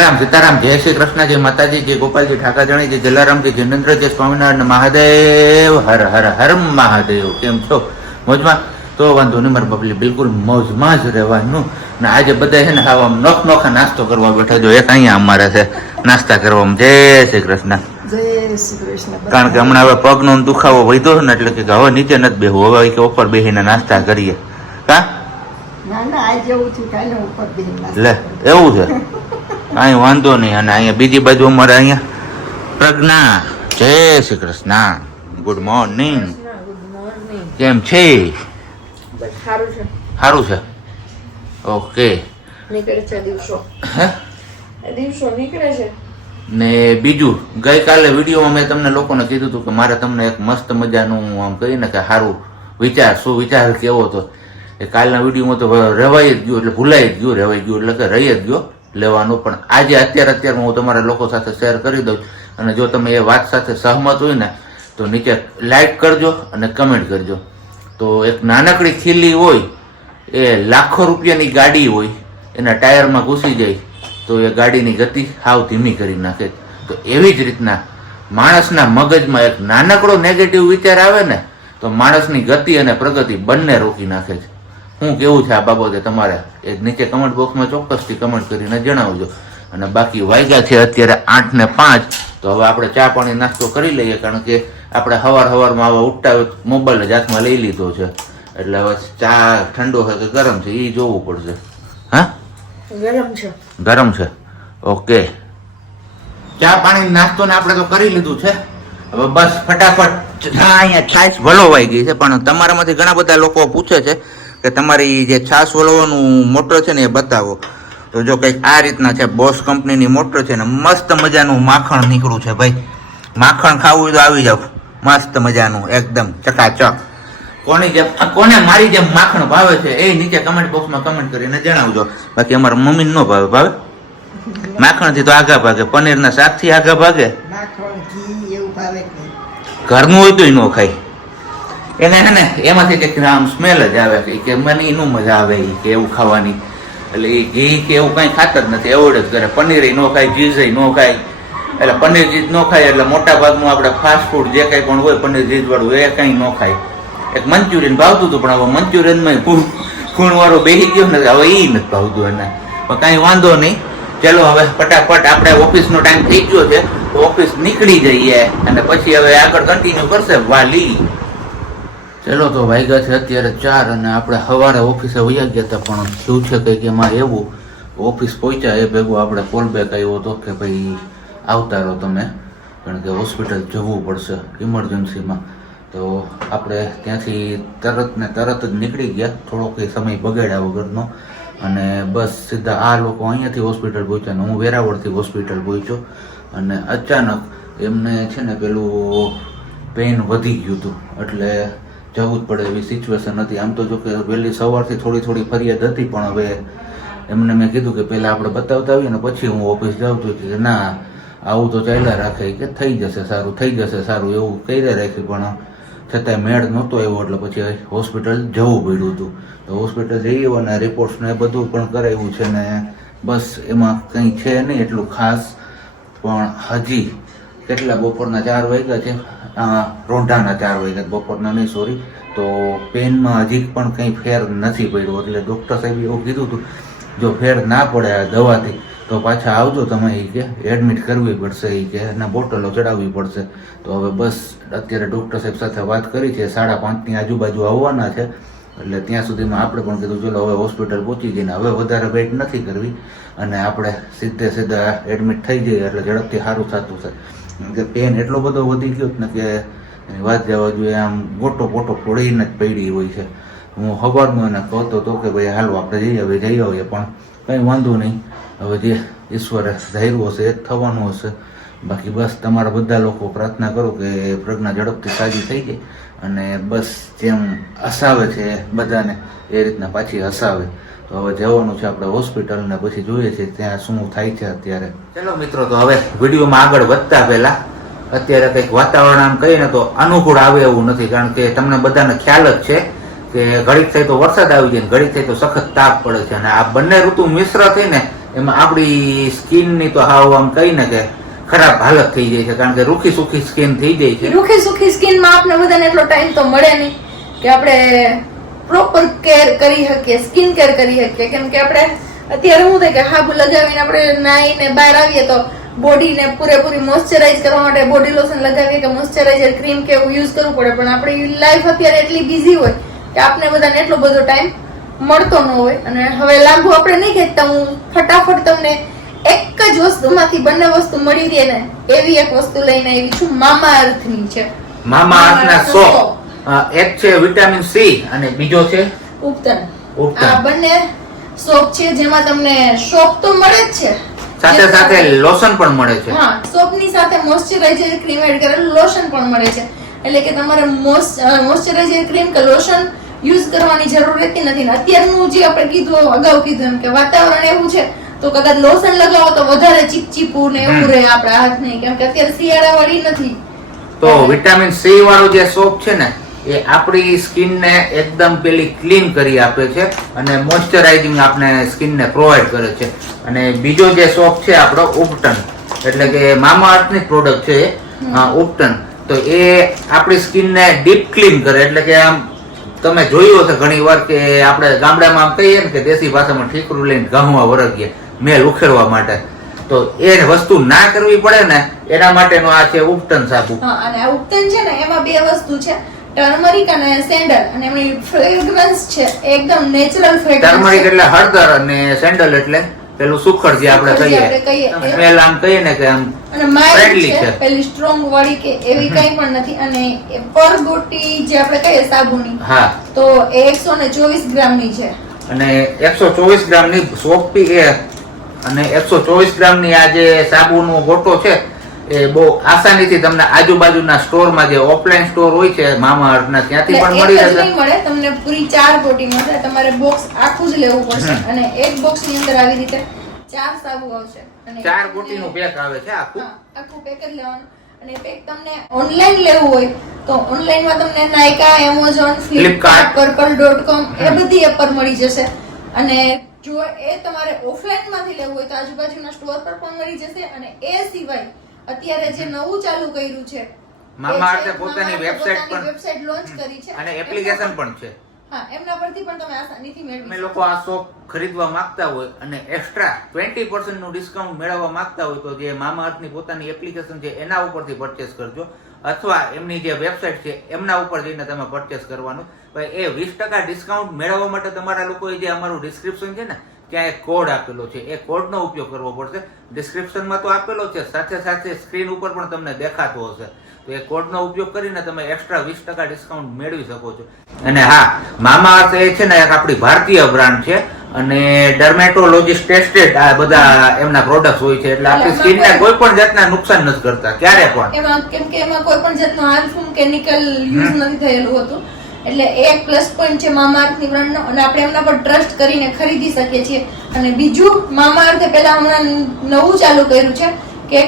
રામ સીતારામ, જય શ્રી કૃષ્ણ, જય માતાજી, જય ગોપાલજી, ઠાકાજણી, જય જલારામજી, જિનેન્દ્ર, જય સ્વામિનારાયણ, મહાદેવ, હર હર હર મહાદેવ. કેમ છો? મોજમાં? તો વાંધો નહીં મારા બબલી, બિલકુલ મોજમાં જ રહેવાનું. ને આજે બધા છે ને આવા નોખા નાસ્તો કરવા બેઠા. જો એક અહીંયા અમારે છે નાસ્તા કરવામાં. જય શ્રી કૃષ્ણ. કારણ કે હમણાં હવે પગનો દુખાવો વધ્યો છે ને એટલે કે હવે નીચે નથી બેહવું, હવે કે ઉપર બેસીને નાસ્તા કરીએ. કા લે એવું છે? કાંઈ વાંધો નહીં. અને અહીંયા બીજી બાજુ અમારે અહીંયા પ્રજ્ઞા. જય શ્રી કૃષ્ણ, ગુડ મોર્નિંગ. કેમ છે? સારું છે. ઓકે. ને બીજું, ગઈકાલે વિડીયોમાં મેં તમને લોકોને કીધું હતું કે મારે તમને એક મસ્ત મજાનું આમ કહીને કે સારું વિચાર, શું વિચાર કેવો હતો એ કાલના વિડીયોમાં તો રહેવાઈ જ ગયું, એટલે ભૂલાઈ જ ગયું, રહેવાઈ ગયું એટલે કે રહી જ ગયો લેવાનું. પણ આજે અત્યારે હું તમારા લોકો સાથે શેર કરી દઉં. અને જો તમે એ વાત સાથે સહમત હોય ને તો નીચે લાઈક કરજો અને કમેન્ટ કરજો. તો એક નાનકડી ખીલી હોય એ લાખો રૂપિયાની ગાડી હોય, એના ટાયરમાં ઘૂસી જાય તો એ ગાડીની ગતિ હાવ ધીમી કરી નાખે. તો એવી જ રીતના માણસના મગજમાં એક નાનકડો નેગેટિવ વિચાર આવે ને તો માણસની ગતિ અને પ્રગતિ બંને રોકી નાખે છે. શું કેવું છે આ બાબતે તમારે એ નીચે કમેન્ટ બોક્સમાં ચોક્કસથી કમેન્ટ કરીને જણાવજો. અને બાકી વાગ્યા છે અત્યારે 8:05. તો હવે આપણે ચા પાણી નાસ્તો કરી લઈએ, કારણ કે આપણે સવારમાં આવા ઉઠતા મોબાઈલ જ હાથમાં લઈ લીધો છે, એટલે હવે ચા ઠંડો છે કે ગરમ છે એ જોવું પડશે. હા, ગરમ છે. ઓકે, ચા પાણી નાસ્તો ને આપણે તો કરી લીધું છે. હવે બસ ફટાફટ અહીંયા છાશ વલોવાઈ ગઈ છે. પણ તમારામાંથી ઘણા બધા લોકો પૂછે છે કે તમારી જે છાશ વલોવાનું મોટર છે ને એ બતાવો. તો જો કંઈક આ રીતના છે, બોસ કંપનીની મોટર છે ને મસ્ત મજાનું માખણ નીકળ્યું છે. ભાઈ માખણ ખાવું હોય તો આવી જાવ, મસ્ત મજાનું એકદમ ચકાચક. કોને મારી જેમ માખણ ભાવે છે એ નીચે કમેન્ટ બોક્સમાં કમેન્ટ કરીને જણાવજો. બાકી અમારા મમ્મી ન ભાવે માખણ થી તો આગા ભાગે, પનીર ના શાક થી આગા ભાગે, ઘરનું હોય તો ન ખાય. એને હે ને એમાંથી આમ સ્મેલ જ આવે કે મને એનું મજા આવે કે એવું ખાવાની. એટલે એ ઘી કે એવું કઈ ખાતા જ નથી, એવોર્ડ જ કરે. પનીર ન ખાય, ચીઝ ન ખાય. એટલે પનીર ચીજ ન ખાય એટલે મોટા ભાગનું આપણે ફાસ્ટ ફૂડ જે કંઈ પણ હોય પનીર ચીજ વાળું એ કંઈ ન ખાય. એક મંચુરિયન ભાવતું હતું પણ હવે મંચુરિયનમાં ખૂણ વાળો બેસી ગયો ને હવે એ નથી ભાવતું એને. પણ કાંઈ વાંધો નહીં, ચલો હવે ફટાફટ આપણે ઓફિસનો ટાઈમ થઈ ગયો છે તો ઓફિસ નીકળી જઈએ અને પછી હવે આગળ કન્ટિન્યુ કરશે વાલી. ચલો તો વાગ્યા છે અત્યારે 4 અને આપણે સવારે ઓફિસે વયા ગયા હતા. પણ શું છે કંઈક એમાં એવું, ઓફિસ પહોંચ્યા એ ભેગું આપણે કોલ બેક આવ્યો હતો કે ભાઈ આવતા રહો તમે, કારણ કે હોસ્પિટલ જવું પડશે ઇમરજન્સીમાં. તો આપણે ત્યાંથી તરત જ નીકળી ગયા, થોડો કંઈ સમય બગાડ્યા વગરનો. અને બસ સીધા આ લોકો અહીંયાથી હોસ્પિટલ પહોંચ્યા ને હું વેરાવળથી હોસ્પિટલ પહોંચ્યો. અને અચાનક એમને છે ને પેલું પેઇન વધી ગયું હતું, એટલે જવું જ પડે એવી સિચ્યુએશન હતી. આમ તો જો કે વહેલી સવારથી થોડી ફરિયાદ હતી, પણ હવે એમને મેં કીધું કે પહેલાં આપણે બતાવતા આવીએ ને પછી હું ઓફિસ જાઉં છું. કે ના આવું તો ચાલ્યા રાખે, કે થઈ જશે સારું એવું કહી રાખી. પણ છતાંય મેળ નહોતો આવ્યો એટલે પછી હોસ્પિટલ જવું પડ્યું હતું. તો હોસ્પિટલ જઈએ અને રિપોર્ટ્સ ને બધું પણ કરાવ્યું છે ને બસ એમાં કંઈ છે નહીં એટલું ખાસ. પણ હજી કેટલા બપોરના 4 વાગ્યા છે, રોંઢાના 4 વાગ્યા, બપોરના નહીં સોરી. તો પેનમાં હજી પણ કંઈ ફેર નથી પડ્યો. એટલે ડૉક્ટર સાહેબે એવું કીધું હતું જો ફેર ના પડે આ દવાથી તો પાછા આવજો તમે, એ કે એડમિટ કરવી પડશે, એ કે એના બોટલો ચડાવવી પડશે. તો હવે બસ અત્યારે ડૉક્ટર સાહેબ સાથે વાત કરી છે, 5:30ની આજુબાજુ આવવાના છે. એટલે ત્યાં સુધીમાં આપણે પણ કીધું ચલો હવે હોસ્પિટલ પહોંચી જઈને હવે વધારે વેઇટ નથી કરવી અને આપણે સીધા એડમિટ થઈ જઈએ એટલે ઝડપથી સારું થતું છે. કે પેન એટલો બધો વધી ગયો ને કે એની વાત જવા જોઈએ, આમ ગોટો ફોડીને જ પડી હોય છે. હું સવારમાં એને કહેતો હતો કે ભાઈ હાલો આપણે જઈ આવીએ પણ કંઈ વાંધો નહીં, હવે જે ઈશ્વરે ધાર્યું હશે એ જ થવાનું હશે. બાકી બસ તમારા બધા લોકો પ્રાર્થના કરો કે પ્રજ્ઞા ઝડપથી સાજી થઈ જાય અને બસ જેમ હસાવે છે બધાને એ રીતના પાછી હસાવે. તો હવે જવાનું છે આપણે હોસ્પિટલ ને પછી જોઈએ છે ત્યાં શું થાય છે અત્યારે. ચલો મિત્રો, તો હવે વિડીયોમાં આગળ વધતા પહેલા અત્યારે કંઈક વાતાવરણ આમ કહીએ ને તો અનુકૂળ આવે એવું નથી, કારણ કે તમને બધાને ખ્યાલ જ છે કે ઘડીક થાય તો વરસાદ આવી જાય, ઘડીક થાય તો સખત તાપ પડે છે. અને આ બંને ઋતુ મિશ્ર થઈને એમાં આપણી સ્કિનની તો હાવ આમ કઈ ને કે ખરાબ હાલત થઈ જાય છે, કારણ કે રૂખી સુખી સ્કિન થઈ જાય છે. રૂખી સુખી સ્કિનમાં આપણે બધાને એટલો ટાઈમ તો મળે નહીં કે આપણે પ્રોપર કેર કરી શકીએ, સ્કિન કેર કરી શકીએ. કેમ કે આપણે અત્યારે શું થાય કે હાબુ લગાવીને આપણે નાઈને બહાર આવીએ તો બોડીને પૂરેપૂરી મોઇશ્ચરાઇઝ કરવા માટે બોડી લોશન લગાવીએ કે મોઇશ્ચરાઇઝર ક્રીમ કે એવું યુઝ કરવું પડે. પણ આપણી લાઈફ અત્યારે એટલી બિઝી હોય કે આપણે બધાને એટલો બધો ટાઈમ મળતો ન હોય. અને હવે લાંબુ આપણે નહીં ખેંચતા, હું ફટાફટ તમને એક જ વસ્તુમાંથી બંને વસ્તુ મળી રહે ને એવી એક વસ્તુ લઈને આવી છું. મામા અર્થની છે. મામા અર્થના સોપ, એક છે વિટામિન સી અને બીજો છે ઉપટન. આ બંને સોપ છે જેમાં તમને સોપ તો મળે જ છે, સાથે સાથે લોશન પણ મળે છે. હા, સોપની સાથે મોઇશ્ચરાઇઝર ક્રીમ એડ કરેલું લોશન પણ મળે છે. એટલે કે તમારે મોઇશ્ચરાઇઝર ક્રીમ કે લોશન યુઝ કરવાની જરૂર રહેતી નથી. ને અત્યારનું જે આપણે કીધું અગાઉ કીધું એમ કે વાતાવરણ એવું છે તો કદાચ લોશન લગાવો તો વધારે ચીપચીપું ને એવું રહે આપણા હાથને, કેમ કે અત્યારે શિયાળા વાળી નથી. તો વિટામિન સી વાળો જે સોપ છે ને એ આપણી સ્કિનને એકદમ પેલી ક્લીન કરી આપે છે અને મોઇશ્ચરાઇઝિંગ આપણે સ્કિનને પ્રોવાઈડ કરે છે. અને બીજો જે સોપ છે આપણો ઉપટન, એટલે કે મામા અર્થની પ્રોડક્ટ છે ઉપટન. તો એ આપણી સ્કિનને ડીપ ક્લીન કરે. એટલે કે આમ તમે જોયું હશે ઘણી વાર કે આપણે ગામડામાં આમ કહીએ ને કે દેશી ભાષામાં ઠીકરું લઈને ઘઉંમાં વરગીએ મેલ ઉખેડવા માટે, તો એ વસ્તુ ના કરવી પડે ને એના માટેનો આ છે ઉપટન સાબુ. અને આ ઉપટન છે ને એમાં બે વસ્તુ છે, ટર્મરિક અને સેન્ડલ. અને એની ફ્રેગ્રન્સ છે એકદમ નેચરલ ફ્રેગ્રન્સ. ટર્મરિક એટલે હળદર અને સેન્ડલ એટલે પેલું સુખડ જે આપણે કહીએ, સ્મેલ આમ કહીએ ને કે આમ અને માઇલ્ડ છે, પેલી સ્ટ્રોંગ વાળી કે એવી કઈ પણ નથી. અને પર બોટી જે આપણે કહીએ સાબુની, હા, તો એ 124 ગ્રામની છે. અને 124 ગ્રામની સોપ પી એ અને 124 ગ્રામની આ જે સાબુનો ગોટો છે એ બહુ આસાનીથી તમને આજુબાજુના સ્ટોરમાં જે ઓફલાઈન સ્ટોર હોય છે મામા અર્થના ત્યાંથી પણ મળી જશે. નહીં મળે તમને, પૂરી 4 બોટી મળશે. તમારે બોક્સ આખું જ લેવું પડશે અને એક બોક્સ ની અંદર આવી રીતે 4 સાબુ આવશે અને 4 બોટીનું પેક આવે છે આખું. આખું પેક જ લેવાનું. અને પેક તમને ઓનલાઈન લેવું હોય તો ઓનલાઈનમાં તમને નાયકા, એમેઝોન, ફ્લિપકાર્ટ, purple.com એ બધી એપ પર મળી જશે. અને જો એ તમારે ઓફલાઈન માંથી લેવું હોય તો આજુબાજુના સ્ટોર પર પણ મળી જશે. અને એ સિવાય અત્યારે જે નવું ચાલુ કર્યું છે મામા અર્થે પોતાની વેબસાઈટ લોન્ચ કરી છે અને એપ્લિકેશન પણ છે. હા, એમના પરથી પણ તમે આસાનીથી મેળવી શકો. લોકો આ સોપ ખરીદવા માંગતા હોય અને એક્સ્ટ્રા 20% નું ડિસ્કાઉન્ટ મેળવવા માંગતા હોય તો જે મામા અર્થની પોતાની એપ્લિકેશન છે એના ઉપરથી પરચેસ કરજો, અથવા એમની જે વેબસાઈટ છે એમના ઉપર જઈને તમે પરચેસ કરવાનું. એ 20% ડિસ્કાઉન્ટ મેળવવા માટે તમારા લોકોએ જે અમારું ડિસ્ક્રિપ્શન છે ને ત્યાં એક કોડ આપેલો છે, એ કોડનો ઉપયોગ કરવો પડશે. ડિસ્ક્રિપ્શનમાં તો આપેલો છે, સાથે સાથે સ્ક્રીન ઉપર પણ તમને દેખાતો હશે. તો એ કોડનો ઉપયોગ કરીને તમે એક્સ્ટ્રા 20% ડિસ્કાઉન્ટ મેળવી શકો છો. અને હા, મામા અર્થ એ છે ને એક આપણી ભારતીય બ્રાન્ડ છે અને ડર્મેટોલોજીસ્ટ ટેસ્ટેડ આ બધા એમના પ્રોડક્ટ હોય છે, એટલે આપણી સ્કિનને કોઈ પણ જાતના નુકસાન નથી કરતા ક્યારે પણ. એમાં કેમ કે એમાં કોઈ પણ જાતનો હાર્મફુલ કેમિકલ યુઝ નથી થયેલું હતું, એટલે એક પ્લસ પોઈન્ટ છે મામા અર્થની બ્રાન્ડનો. અને આપણે એમના પર ટ્રસ્ટ કરીને ખરીદી શકીએ છીએ. અને બીજું, મામા અર્થે પહેલા હમણાં નવું ચાલુ કર્યું છે કે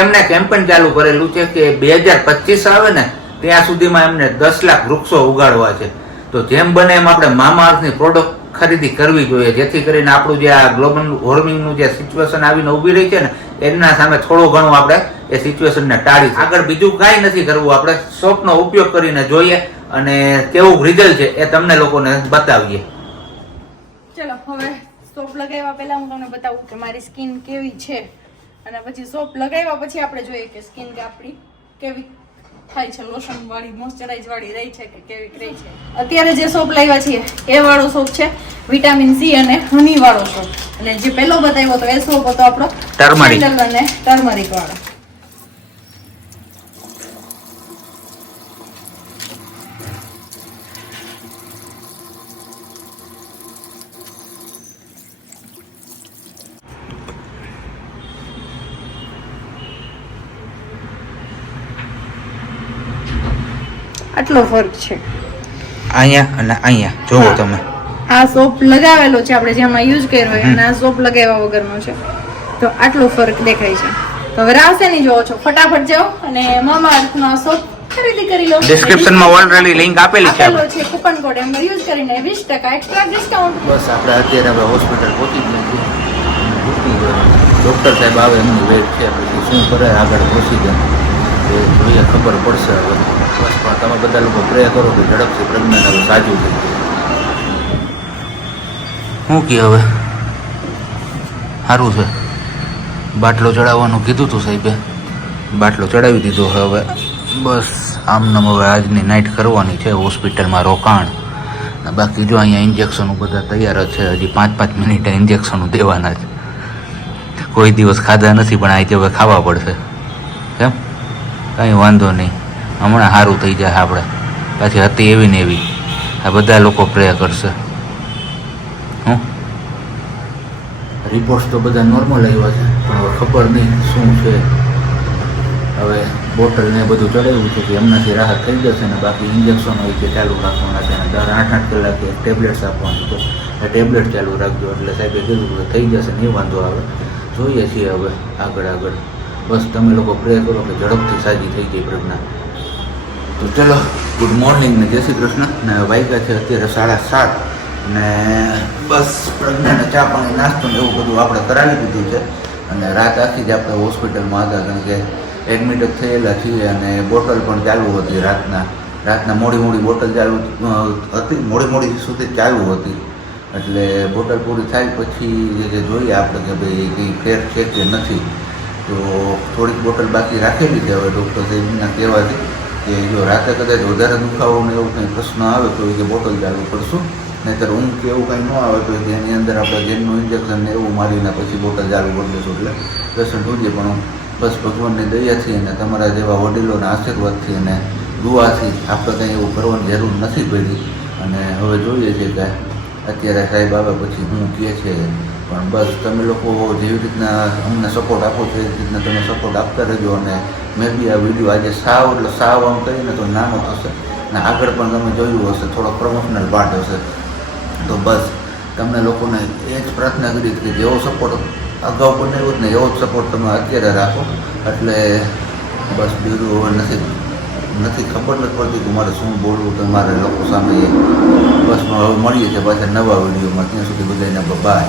એમને કેમ્પેન ચાલુ કરેલું છે કે 2025 આવે ને ત્યાં સુધીમાં એમને 10 લાખ વૃક્ષો ઉગાડવા છે. તો જેમ બને એમ આપણે મામા અર્થની પ્રોડક્ટ ખરીદી કરવી જોઈએ, જેથી કરીને આપણું જે આ ગ્લોબલ વોર્મિંગનું જે સિચ્યુએશન આવીને ઉભી રહી છે ને એના સામે થોડું ઘણું આપણે એ સિચ્યુએશનને ટાળી. આગળ બીજું કાંઈ નથી કરવું, આપણે સોપનો ઉપયોગ કરીને જોઈએ અને કેવું રિઝલ્ટ છે એ તમને લોકોને બતાવીએ. ચલો, હવે સોપ લગાવ્યા પહેલા હું તમને બતાવું કે મારી સ્કિન કેવી છે, અને પછી સોપ લગાવ્યા પછી આપણે જોઈએ કે સ્કિન કે આપણી કેવી થાય છે, લોશન વાળી, મોઇશ્ચરાઇઝ વાળી રહી છે કે કેવી રહી છે. અત્યારે જે સોપ લાવ્યા છીએ એ વાળો સોપ છે વિટામિન સી અને હની વાળો સોપ. અને જે પહેલો બતાવ્યો તો એ સોપ હતો આપણો ટર્મરિક અને ટર્મરિક વાળો. આટલો ફરક છે અહીંયા અને અહીંયા. જોવો તમે, આ સોપ લગાવેલો છે આપણે જેમાં યુઝ કર્યો હોય અને આ સોપ લગાવ્યા વગરનો છે, તો આટલો ફરક દેખાય છે. તો હવે રાવસે ની જોવો છો, ફટાફટ જાઓ અને મામા અર્થનો સોપ ખરીદી કરી લો. ડિસ્ક્રિપ્શનમાં ઓલરેડી લિંક આપેલી છે, કૂપન કોડ એમાં યુઝ કરીને 20% એક્સ્ટ્રા ડિસ્કાઉન્ટ. બસ આપણે અત્યારે હવે હોસ્પિટલ પહોંચી ગયા છીએ ડૉક્ટર સાહેબ આવે એમની વેટ છે, પછી શું કરે આગળ પ્રોસિજર એ જોઈએ, ખબર પડશે હવે. બસ પણ તમે બધા લોકો પ્રે કરો કે ઝડપથી પ્રેગ્નન્ટ હવે સાજું થઈ જાય. શું કહે હવે? સારું છે. બાટલો ચડાવવાનું કીધું હતું સાહેબે, બાટલો ચડાવી દીધો. હવે બસ આમનામ હવે આજની નાઇટ કરવાની છે હોસ્પિટલમાં રોકાણ. બાકી જો અહીંયા ઇન્જેક્શનો બધા તૈયાર જ છે, હજી 5-5 મિનિટે ઇન્જેક્શનો દેવાના છે. કોઈ દિવસ ખાધા નથી પણ આજે હવે ખાવા પડશે. કેમ? કંઈ વાંધો નહીં, હમણાં સારું થઈ જાય આપણે. પાછી હતી એવી ને એવી. આ બધા લોકો પ્રે કરશે. હું રિપોર્ટ્સ તો બધા નોર્મલ આવ્યા છે, પણ હવે ખબર નહીં શું છે. હવે બોટલ ને બધું ચડાવ્યું છે કે એમનાથી રાહત થઈ જશે ને બાકી ઇન્જેક્શન હોય કે ચાલુ રાખવાના છે, અને દર 8-8 કલાકે ટેબ્લેટ્સ આપવાની છે. એ ટેબ્લેટ ચાલુ રાખજો એટલે સાહેબે કીધું કે થઈ જશે, નહીં વાંધો આવે. જોઈએ છીએ હવે આગળ. બસ તમે લોકો પ્રે કરો કે ઝડપથી સાજી થઈ જાય પ્રજ્ઞા. તો ચલો, ગુડ મોર્નિંગ ને જય શ્રી કૃષ્ણ. ને વાગ્યા છે અત્યારે 7:30 ને બસ પ્રજ્ઞાને ચા પાણી નાસ્તો ને એવું બધું આપણે કરાવી દીધું છે. અને રાત આખી જ આપણે હોસ્પિટલમાં હતા, કારણ કે એડમિટ જ થયેલા છીએ અને બોટલ પણ ચાલુ હતી. રાતના મોડી બોટલ ચાલુ હતી, મોડી સુધી ચાલુ હતી. એટલે બોટલ પૂરી થાય પછી જે જોઈએ આપણે કે ભાઈ કંઈ ફેર છે કે નથી. તો થોડીક બોટલ બાકી રાખેલી છે. હવે ડૉક્ટર સાહેબના કહેવાથી કે જો રાતે કદાચ વધારે દુખાવો ને એવું કંઈ પ્રશ્ન આવે તો એ બોટલ ચાલુ કરશું, નહીંતર ઊંઘ કે એવું કંઈ ન આવે તો એની અંદર આપણે જેનનું ઇન્જેક્શન ને એવું મારીને પછી બોટલ ચાલુ કરી દઈશું. એટલે પેશન્ટ ઉજે. પણ બસ ભગવાનની દયાથી અને તમારા જેવા વડીલોના આશીર્વાદથી અને દુઆથી આપણે કંઈ એવું કરવાની જરૂર નથી પડી. અને હવે જોઈએ છીએ કે અત્યારે સાહેબ આવે પછી હું કહે છે. પણ બસ તમે લોકો જેવી રીતના અમને સપોર્ટ આપો છો એવી રીતના તમે સપોર્ટ આપતા રહેજો. અને મેં બી આ વિડીયો આજે સાવ આમ કરીને તો નાનો થશે ને આગળ પણ તમે જોયું હશે, થોડો પ્રમોશનલ પાર્ટ હશે. તો બસ તમને લોકોને એ જ પ્રાર્થના કરી કે જેવો સપોર્ટ અગાઉ પણ એવું જ ને એવો જ સપોર્ટ તમે અત્યારે રાખો. એટલે બસ બીજું હવે નથી ખબર નથી પડતી કે મારે શું બોલવું તમારે લોકો સામે. બસ હવે મળીએ છીએ પાછા નવા વિડીયોમાં. ત્યાં સુધી બધાને બાય.